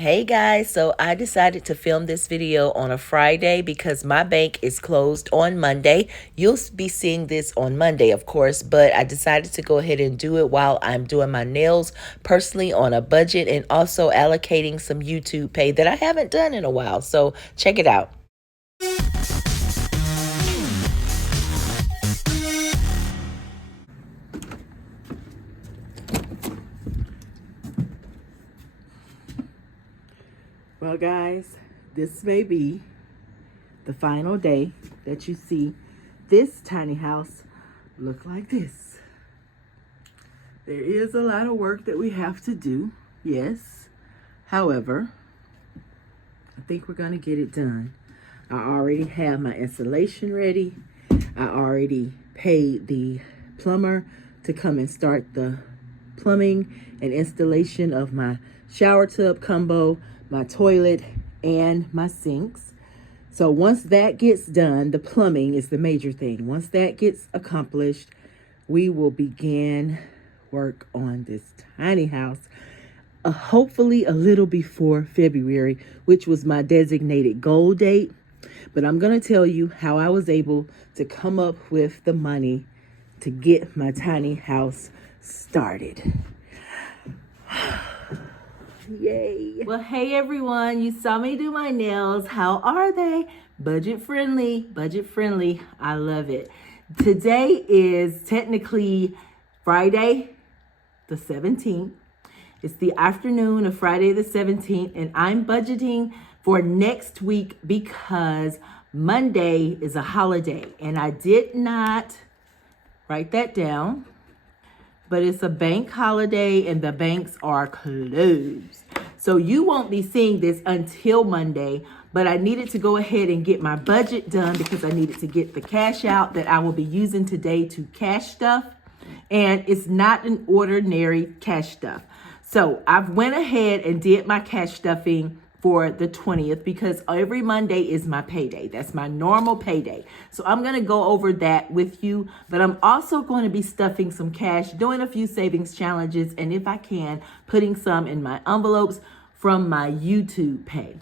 Hey guys, so I decided to film this video on a Friday because my bank is closed on Monday. You'll be seeing this on Monday, of course, but I decided to go ahead and do it while I'm doing my nails personally on a budget and also allocating some YouTube pay that I haven't done in a while. So check it out. Well, guys, this may be the final day that you see this tiny house look like this. There is a lot of work that we have to do, yes. However, I think we're going to get it done. I already have my insulation ready. I already paid the plumber to come and start the plumbing and installation of my shower tub combo, my toilet, and my sinks. So once that gets done, the plumbing is the major thing. Once that gets accomplished, we will begin work on this tiny house, hopefully a little before February, which was my designated goal date. But I'm going to tell you how I was able to come up with the money to get my tiny house started. Yay. Well, hey everyone, you saw me do my nails. How are they? Budget friendly, budget friendly. I love it. Today is technically Friday the 17th. It's the afternoon of Friday the 17th, and I'm budgeting for next week because Monday is a holiday, and I did not write that down. But it's a bank holiday and the banks are closed. So you won't be seeing this until Monday, but I needed to go ahead and get my budget done because I needed to get the cash out that I will be using today to cash stuff. And it's not an ordinary cash stuff. So I've went ahead and did my cash stuffing for the 20th because every Monday is my payday. That's my normal payday. So I'm going to go over that with you, but I'm also going to be stuffing some cash, doing a few savings challenges, and if I can, putting some in my envelopes from my YouTube pay.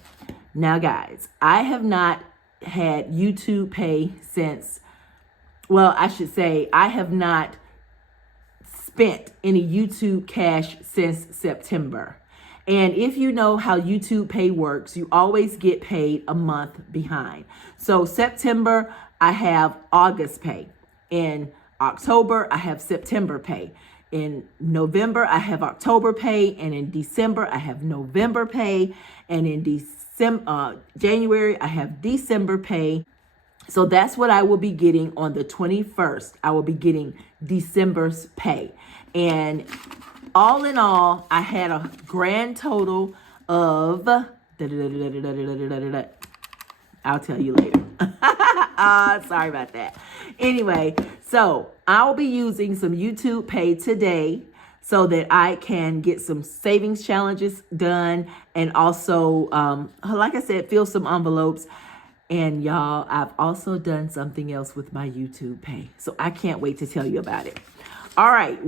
Now, guys, I have not had YouTube pay since, well, I should say I have not spent any YouTube cash since September. And if you know how YouTube pay works, you always get paid a month behind. So September, I have August pay. In October, I have September pay. In November, I have October pay. And in December, I have November pay. And in January, I have December pay. So that's what I will be getting on the 21st. I will be getting December's pay. And all in all, I had a grand total of, I'll tell you later. Sorry about that. Anyway, so I'll be using some YouTube pay today so that I can get some savings challenges done and also, like I said, fill some envelopes. And y'all, I've also done something else with my YouTube pay. So I can't wait to tell you about it. All right,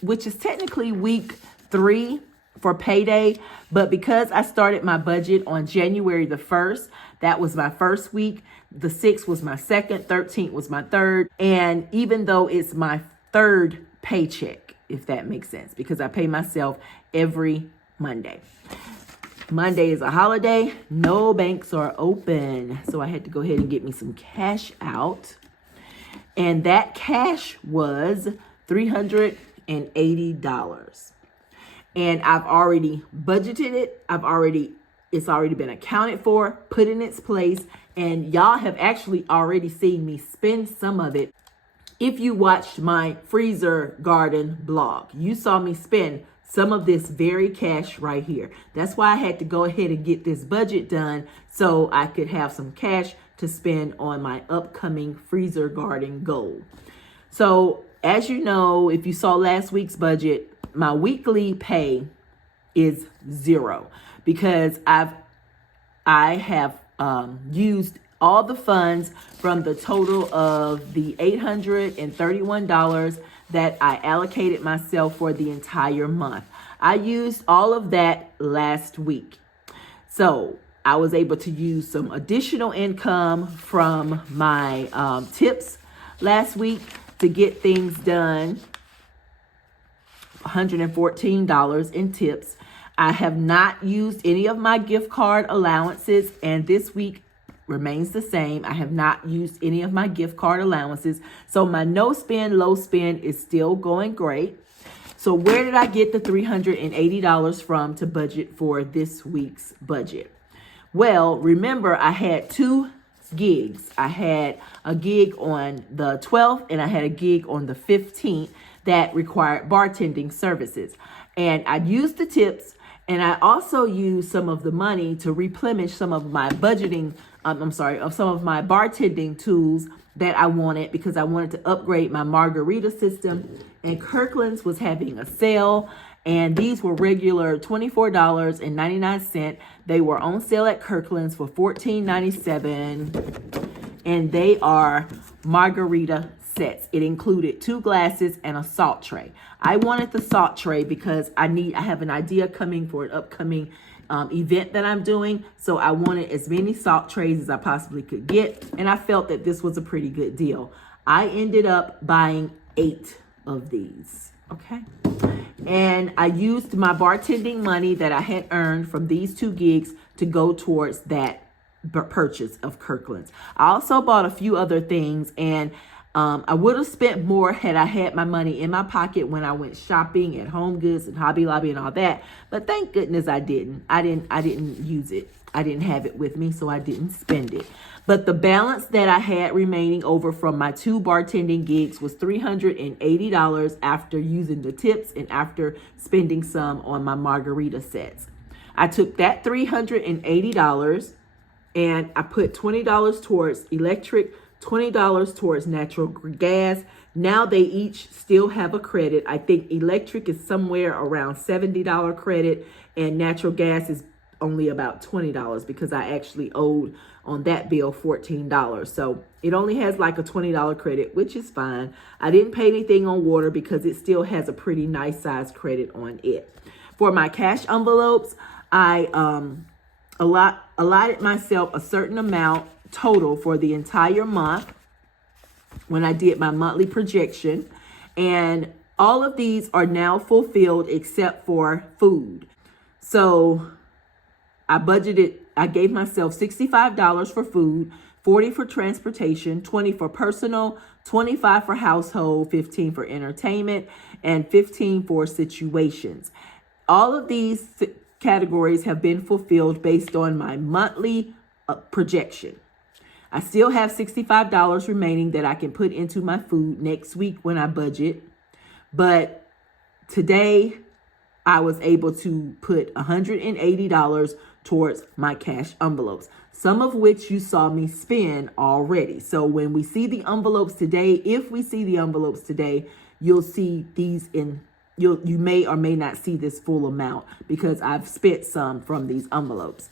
which is technically week 3 for payday. But because I started my budget on January the 1st, that was my first week. The 6th was my second, 13th was my third. And even though it's my third paycheck, if that makes sense, because I pay myself every Monday. Monday is a holiday. No banks are open. So I had to go ahead and get me some cash out. And that cash was $380. And I've already budgeted it. It's already been accounted for, put in its place. And y'all have actually already seen me spend some of it. If you watched my freezer garden blog, you saw me spend some of this very cash right here. That's why I had to go ahead and get this budget done so I could have some cash to spend on my upcoming freezer garden goal. So as you know, if you saw last week's budget, my weekly pay is 0 because I have used all the funds from the total of the $831 that I allocated myself for the entire month. I used all of that last week. So I was able to use some additional income from my tips last week to get things done. $114 in tips. I have not used any of my gift card allowances, and this week remains the same. I have not used any of my gift card allowances. So my no spend, low spend is still going great. So where did I get the $380 from to budget for this week's budget? Well, remember I had 2 gigs. I had a gig on the 12th and I had a gig on the 15th that required bartending services. And I used the tips, and I also used some of the money to replenish some of my budgeting, some of my bartending tools that I wanted, because I wanted to upgrade my margarita system. And Kirkland's was having a sale, and these were regular $24.99. They were on sale at Kirkland's for $14.97, and they are margarita sets. It included 2 glasses and a salt tray. I wanted the salt tray because I have an idea coming for an upcoming event that I'm doing. So I wanted as many salt trays as I possibly could get, and I felt that this was a pretty good deal. I ended up buying 8 of these, okay? And I used my bartending money that I had earned from these 2 gigs to go towards that purchase of Kirkland's. I also bought a few other things, and I would have spent more had I had my money in my pocket when I went shopping at Home Goods and Hobby Lobby and all that. But thank goodness I didn't. I didn't use it. I didn't have it with me, so I didn't spend it. But the balance that I had remaining over from my 2 bartending gigs was $380 after using the tips and after spending some on my margarita sets. I took that $380 and I put $20 towards electric, $20 towards natural gas. Now they each still have a credit. I think electric is somewhere around $70 credit, and natural gas is only about $20 because I actually owed on that bill $14. So it only has like a $20 credit, which is fine. I didn't pay anything on water because it still has a pretty nice size credit on it. For my cash envelopes, I allotted myself a certain amount total for the entire month when I did my monthly projection, and all of these are now fulfilled except for food. So I gave myself $65 for food, $40 for transportation, $20 for personal, $25 for household, $15 for entertainment, and $15 for situations. All of these categories have been fulfilled based on my monthly projection. I still have $65 remaining that I can put into my food next week when I budget. But today I was able to put $180 towards my cash envelopes, some of which you saw me spend already. So when we see the envelopes today, if we see the envelopes today, you'll see these you may or may not see this full amount because I've spent some from these envelopes.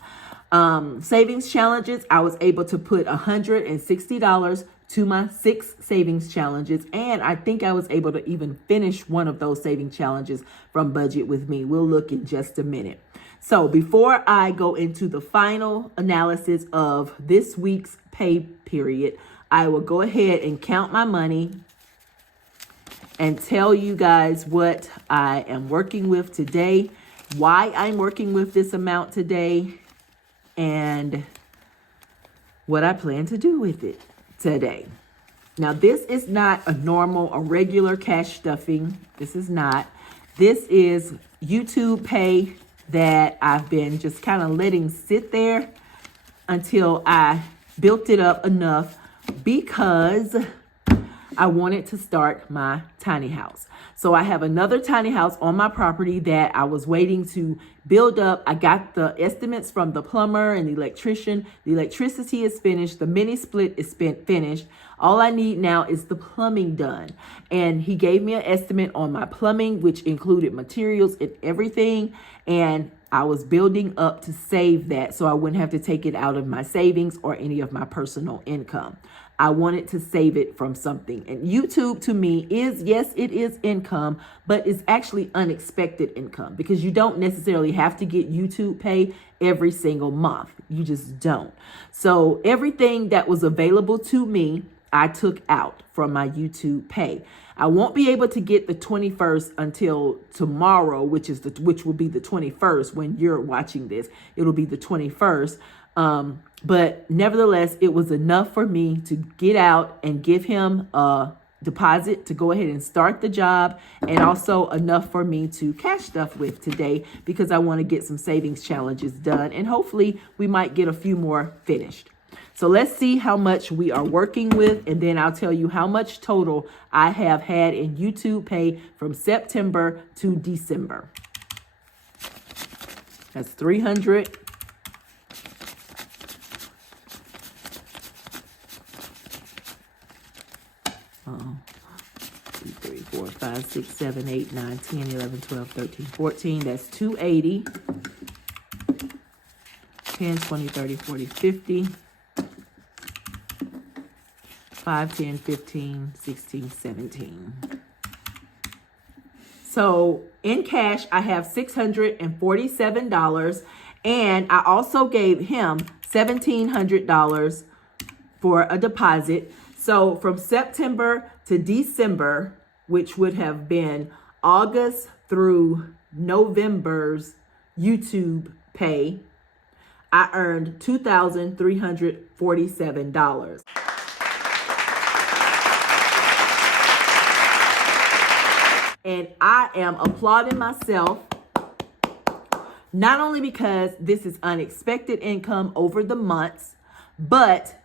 Savings challenges, I was able to put $160 to my 6 savings challenges, and I think I was able to even finish one of those saving challenges from Budget With Me. We'll look in just a minute. So before I go into the final analysis of this week's pay period, I will go ahead and count my money and tell you guys what I am working with today, why I'm working with this amount today, and what I plan to do with it today. Now, this is not a regular cash stuffing. This is not. This is YouTube pay that I've been just kind of letting sit there until I built it up enough because I wanted to start my tiny house. So I have another tiny house on my property that I was waiting to build up. I got the estimates from the plumber and the electrician. The electricity is finished. The mini split is finished. All I need now is the plumbing done. And he gave me an estimate on my plumbing, which included materials and everything. And I was building up to save that so I wouldn't have to take it out of my savings or any of my personal income. I wanted to save it from something. And YouTube to me is, yes, it is income, but it's actually unexpected income because you don't necessarily have to get YouTube Pay every single month. You just don't. So everything that was available to me, I took out from my YouTube Pay. I won't be able to get the 21st until tomorrow, which will be the 21st when you're watching this. It'll be the 21st. But nevertheless, it was enough for me to get out and give him a deposit to go ahead and start the job, and also enough for me to cash stuff with today because I want to get some savings challenges done, and hopefully we might get a few more finished. So let's see how much we are working with, and then I'll tell you how much total I have had in YouTube Pay from September to December. That's 300. Oh, 2, 3, 4, 5, 6, 7, 8, 9, 10, 11, 12, 13, 14. That's 280. 10, 20, 30, 40, 50. 5, 10, 15, 16, 17. So in cash, I have $647. And I also gave him $1,700 for a deposit. So from September to December, which would have been August through November's YouTube Pay, I earned $2,347. And I am applauding myself, not only because this is unexpected income over the months, but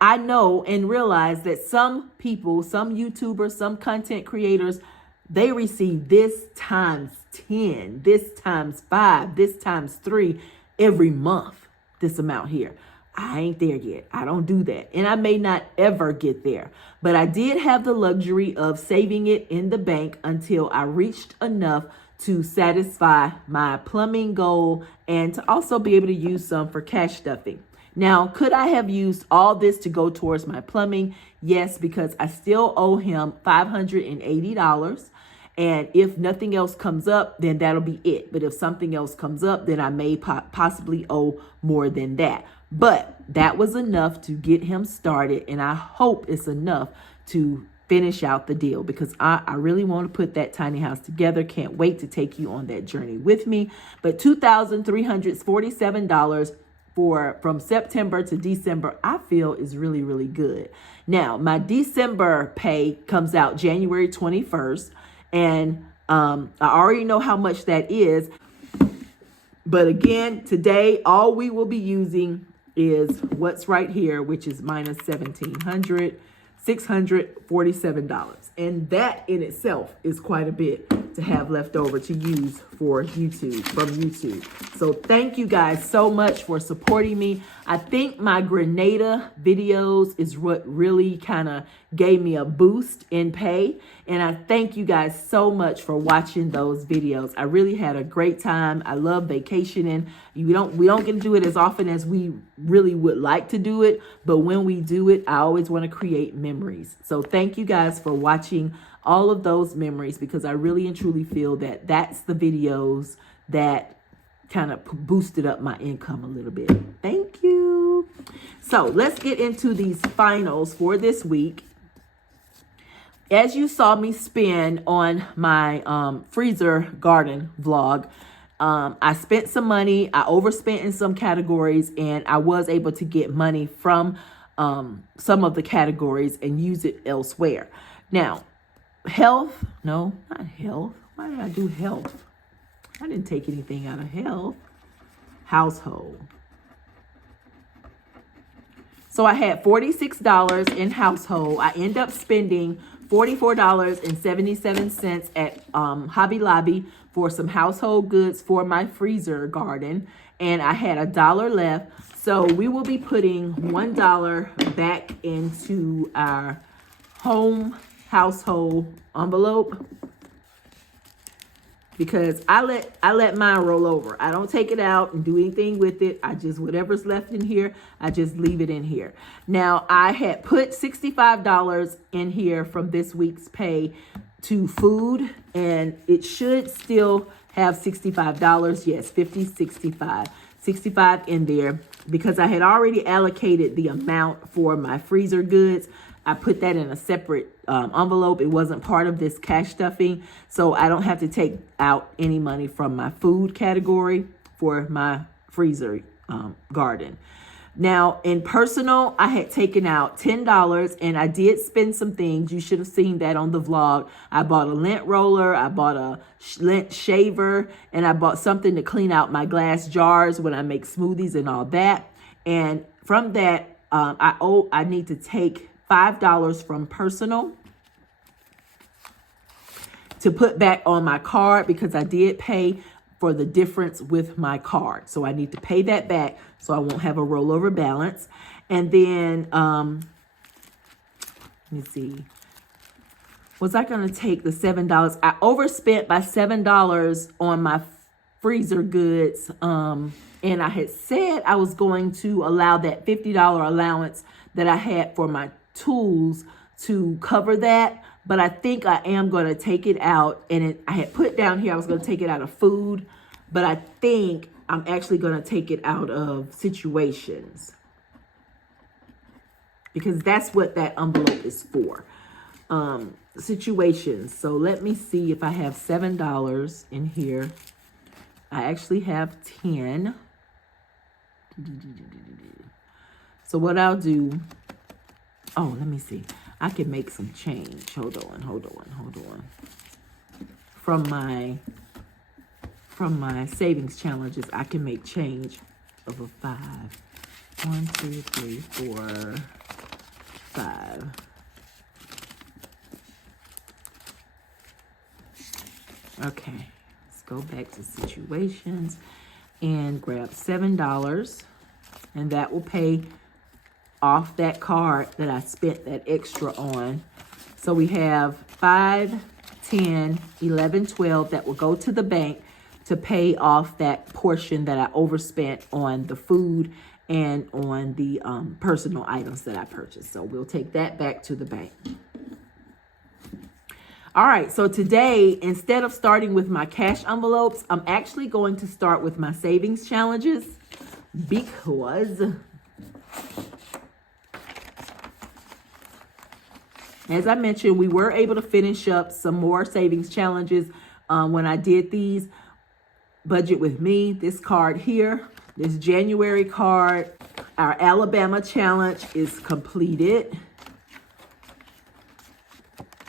I know and realize that some people, some YouTubers, some content creators, they receive this times 10, this times 5, this times 3 every month, this amount here. I ain't there yet. I don't do that. And I may not ever get there. But I did have the luxury of saving it in the bank until I reached enough to satisfy my plumbing goal and to also be able to use some for cash stuffing. Now, could I have used all this to go towards my plumbing? Yes, because I still owe him $580. And if nothing else comes up, then that'll be it. But if something else comes up, then I may possibly owe more than that. But that was enough to get him started. And I hope it's enough to finish out the deal because I really want to put that tiny house together. Can't wait to take you on that journey with me. But $2,347 from September to December, I feel is really, really good. Now, my December pay comes out January 21st. And I already know how much that is. But again, today, all we will be using is what's right here, which is minus $1,700, $647. And that in itself is quite a bit to have left over to use for YouTube, from YouTube. So thank you guys so much for supporting me. I think my Grenada videos is what really kind of gave me a boost in pay. And I thank you guys so much for watching those videos. I really had a great time. I love vacationing. We don't get to do it as often as we really would like to do it. But when we do it, I always want to create memories. So thank you guys for watching all of those memories because I really and truly feel that that's the videos that kind of boosted up my income a little bit. Thank you. So let's get into these finals for this week. As you saw me spend on my freezer garden vlog, I spent some money. I overspent in some categories, and I was able to get money from some of the categories and use it elsewhere. Now, health, no, not health. Why did I do health? I didn't take anything out of health. Household. So I had $46 in household. I end up spending $44.77 at Hobby Lobby for some household goods for my freezer garden. And I had $1 left. So we will be putting $1 back into our household envelope. because I let mine roll over. I don't take it out and do anything with it. I just, whatever's left in here, I just leave it in here. Now, I had put $65 in here from this week's pay to food, and it should still have $65. Yes, 50, 65 in there, because I had already allocated the amount for my freezer goods. I put that in a separate envelope. It wasn't part of this cash stuffing, so I don't have to take out any money from my food category for my freezer garden. Now, in personal, I had taken out $10, and I did spend some things. You should have seen that on the vlog. I bought a lint roller, I bought a lint shaver, and I bought something to clean out my glass jars when I make smoothies and all that. And from that, I need to take $5 from personal to put back on my card, because I did pay for the difference with my card. So I need to pay that back so I won't have a rollover balance. And then, let me see. Was I going to take the $7? I overspent by $7 on my freezer goods. And I had said I was going to allow that $50 allowance that I had for my tools to cover that. But I think I am going to take it out. And I had put down here I was going to take it out of food. But I think I'm actually going to take it out of situations, because that's what that envelope is for. Situations. So let me see if I have $7 in here. I actually have 10. So what I'll do, oh, let me see. I can make some change. Hold on. From my savings challenges, I can make change of a 5. 1, 2, 3, 4, 5. Okay, let's go back to situations and grab $7, and that will pay off that card that I spent that extra on. So we have 5, 10, 11, 12 that will go to the bank to pay off that portion that I overspent on the food and on the personal items that I purchased. So we'll take that back to the bank. All right, so today, instead of starting with my cash envelopes, I'm actually going to start with my savings challenges, because as I mentioned, we were able to finish up some more savings challenges when I did these. Budget with Me, this card here, this January card, our Alabama challenge is completed.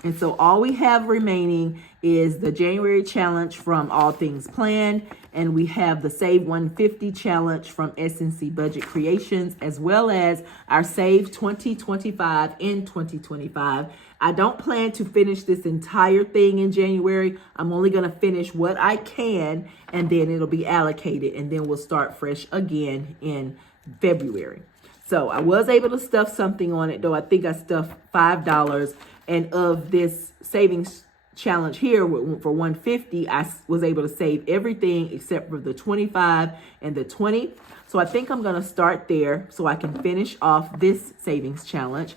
And so all we have remaining is the January challenge from All Things Planned, and we have the Save 150 challenge from SNC Budget Creations, as well as our Save 2025 in 2025. I don't plan to finish this entire thing in January. I'm only going to finish what I can, and then it'll be allocated, and then we'll start fresh again in February. So I was able to stuff something on it, though. I think I stuffed $5. And of this savings challenge here for 150, I was able to save everything except for the 25 and the 20. So I think I'm going to start there so I can finish off this savings challenge.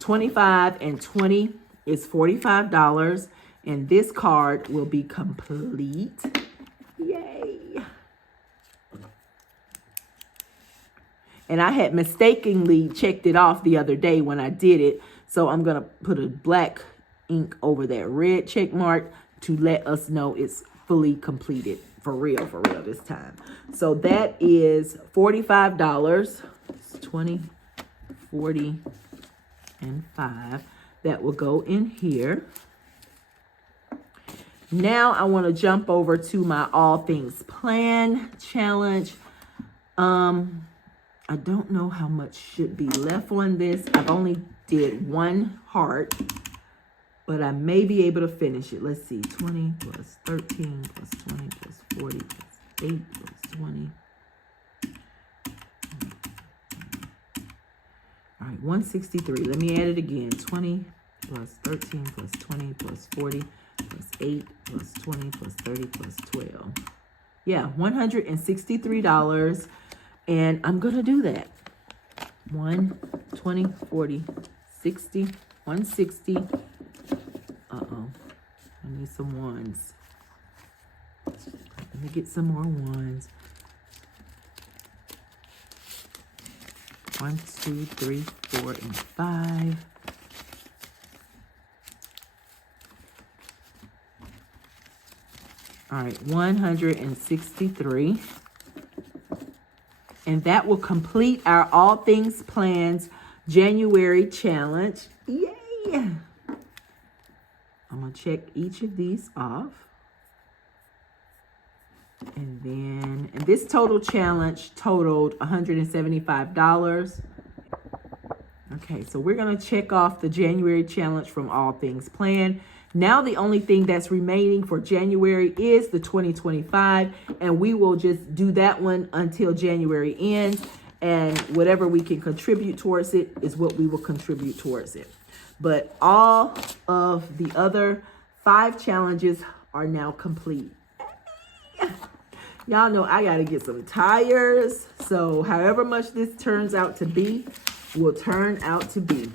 25 and 20 is $45, and this card will be complete. Yay. And I had mistakenly checked it off the other day when I did it. So I'm going to put a black ink over that red check mark to let us know it's fully completed for real this time. So that is $45. It's 20, 40, and 5. That will go in here. Now I want to jump over to my All Things Plan challenge. I don't know how much should be left on this. I've only did one heart, but I may be able to finish it. Let's see, 20 plus 13 plus 20 plus 40 plus 8 plus 20. All right, 163. Let me add it again. 20 plus 13 plus 20 plus 40 plus 8 plus 20 plus 30 plus 12. Yeah, $163. And I'm going to do that. 1, 20, 40, 60, 160. Uh-oh. I need some ones. Let me get some more ones. 1, 2, 3, 4, and 5. All right, 163. And that will complete our All Things Plans January challenge. Yay! I'm going to check each of these off. And this total challenge totaled $175. Okay, so we're going to check off the January challenge from All Things Planned. Now the only thing that's remaining for January is the 2025, and we will just do that one until January ends, and whatever we can contribute towards it is what we will contribute towards it. But all of the other 5 challenges are now complete. Y'all know I got to get some tires, so however much this turns out to be will turn out to be,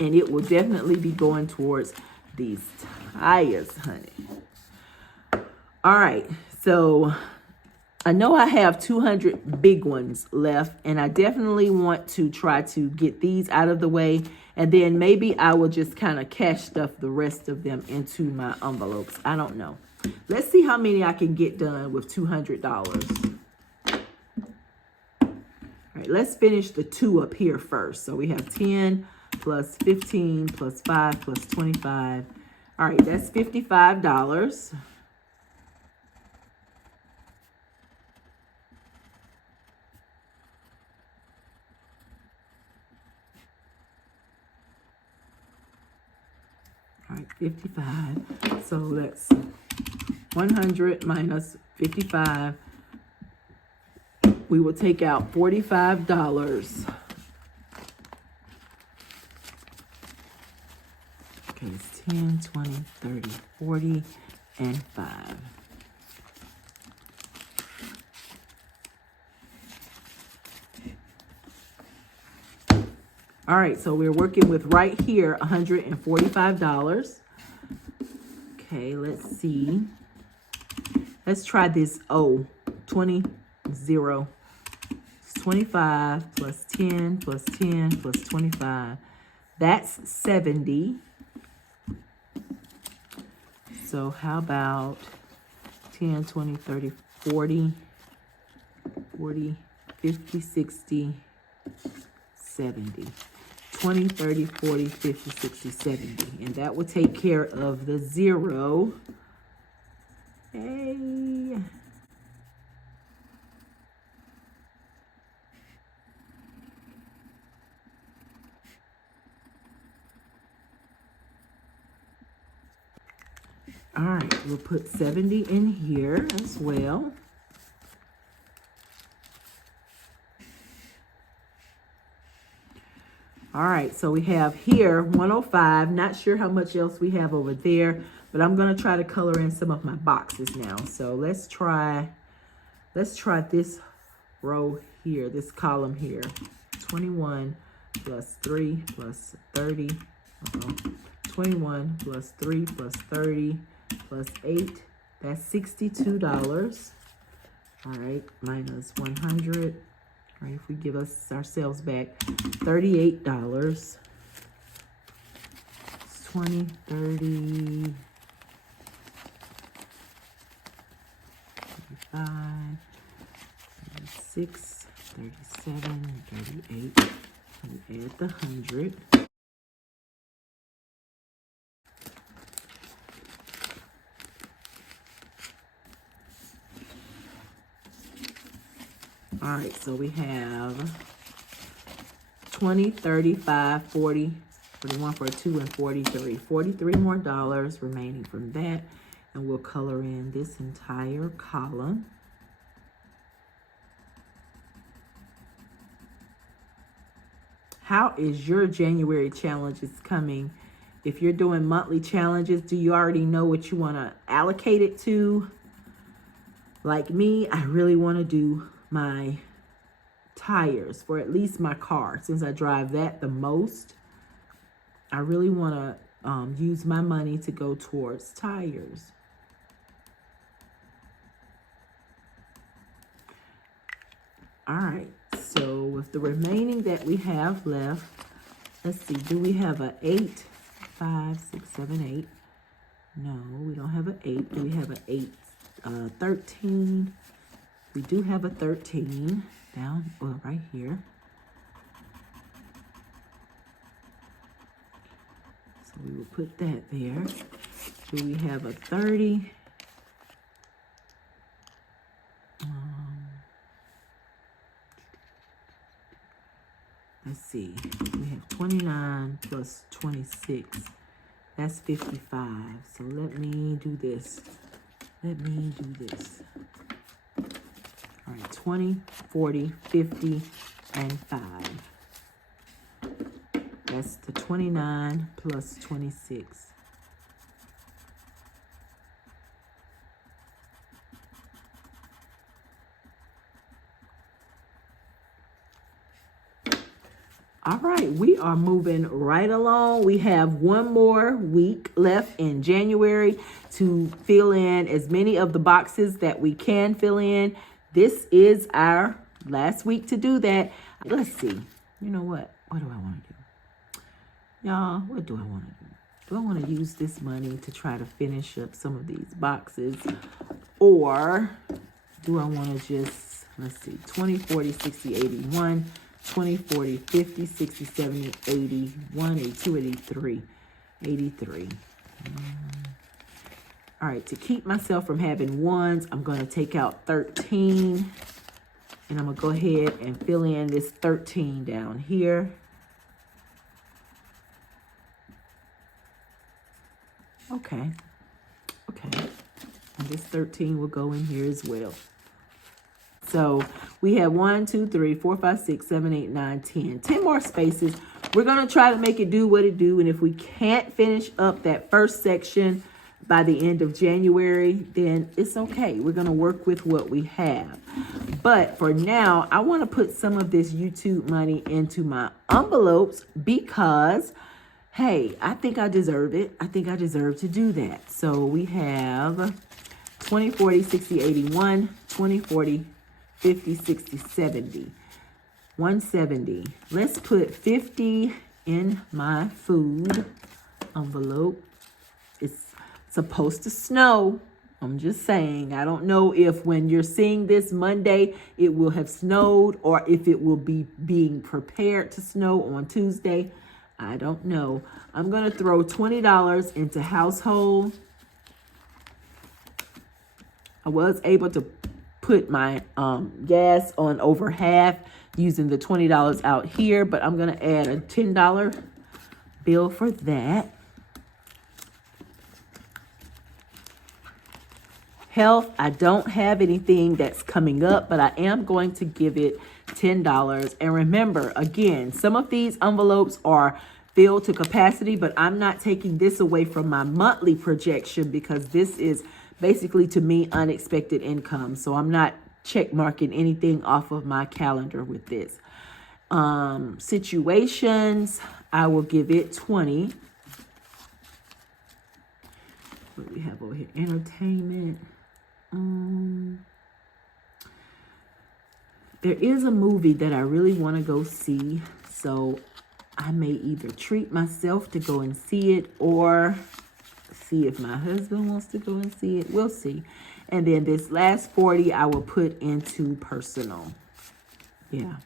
and it will definitely be going towards these tires, honey. All right, so I know I have 200 big ones left, and I definitely want to try to get these out of the way, and then maybe I will just kind of cash stuff the rest of them into my envelopes. I don't know. Let's see how many I can get done with $200. All right, let's finish the 2 up here first. So we have 10 plus 15 plus 5 plus 25. All right, that's $55. All right, 55. So that's 100 minus 55. We will take out $45. Okay, it's 10, 20, 30, 40, and 5. All right, so we're working with right here, $145. Okay, let's see. Let's try this O, 20, 0. It's 25 plus 10 plus 10 plus 25. That's 70. So how about 10, 20, 30, 40, 40, 50, 60, 70. 20, 30, 40, 50, 60, 70. And that will take care of the 0. Hey. All right, we'll put 70 in here as well. All right, so we have here 105. Not sure how much else we have over there, but I'm going to try to color in some of my boxes now. So let's try this row here, this column here. 21 plus 3 plus 30. 21 plus 3 plus 30 plus 8. That's $62. All right, minus 100. All right, if we give ourselves back $38. 20, 30, 35, 36, 37, 38. We add the 100. All right, so we have 20, 35, 40, 41, 42, and 43. $43 more remaining from that. And we'll color in this entire column. How is your January challenges coming If you're doing monthly challenges, do you already know what you want to allocate it to? Like me, I really want to do my tires for at least my car. Since I drive that the most, I really want to use my money to go towards tires. All right, so with the remaining that we have left, let's see, do we have a 8, 5, 6, 7, 8? No, we don't have an 8. Do we have an 8? 13. We do have a 13 down, well, right here. So we will put that there. Do we have a 30? Let's see. We have 29 plus 26. That's 55. So let me do this. Let me do this. All right, 20, 40, 50, and 5. That's the 29 plus 26. All right, we are moving right along. We have one more week left in January to fill in as many of the boxes that we can fill in. This is our last week to do that. Let's see. You know what? What do I want to do? Y'all, what do I want to do? Do I want to use this money to try to finish up some of these boxes? Or do I want to just, let's see, 20, 40, 60, 81, 20, 40, 50, 60, 70, 80, 1, 82, 83, 83. All right, to keep myself from having ones, I'm going to take out 13. And I'm going to go ahead and fill in this 13 down here. Okay. Okay. And this 13 will go in here as well. So we have 1, 2, 3, 4, 5, 6, 7, 8, 9, 10. 10 more spaces. We're going to try to make it do what it do. And if we can't finish up that first section by the end of January, then it's okay. We're going to work with what we have. But for now, I want to put some of this YouTube money into my envelopes because, hey, I think I deserve it. I think I deserve to do that. So we have 20, 40, 60, 81, 20, 40, 50, 60, 70, 170. Let's put 50 in my food envelope. It's supposed to snow. I'm just saying, I don't know if when you're seeing this Monday, it will have snowed or if it will be being prepared to snow on Tuesday. I don't know. I'm going to throw $20 into household. I was able to put my gas on over half using the $20 out here, but I'm going to add a $10 bill for that. Health, I don't have anything that's coming up, but I am going to give it $10. And remember, again, some of these envelopes are filled to capacity, but I'm not taking this away from my monthly projection because this is basically, to me, unexpected income. So I'm not check marking anything off of my calendar with this. Situations, I will give it 20. What do we have over here? Entertainment. There is a movie that I really want to go see. So I may either treat myself to go and see it or see if my husband wants to go and see it. We'll see. And then this last 40 I will put into personal. Yeah.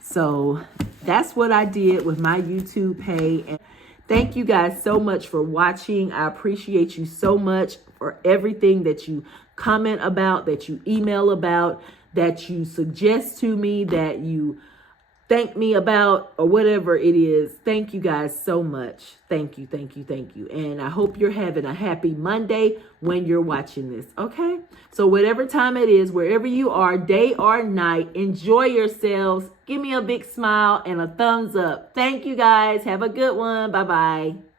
So that's what I did with my YouTube pay. And thank you guys so much for watching. I appreciate you so much for everything that you comment about, that you email about, that you suggest to me, that you thank me about or whatever it is. Thank you guys so much. Thank you, thank you, thank you. And I hope you're having a happy Monday when you're watching this, okay? So whatever time it is, wherever you are, day or night, enjoy yourselves. Give me a big smile and a thumbs up. Thank you guys. Have a good one. Bye-bye.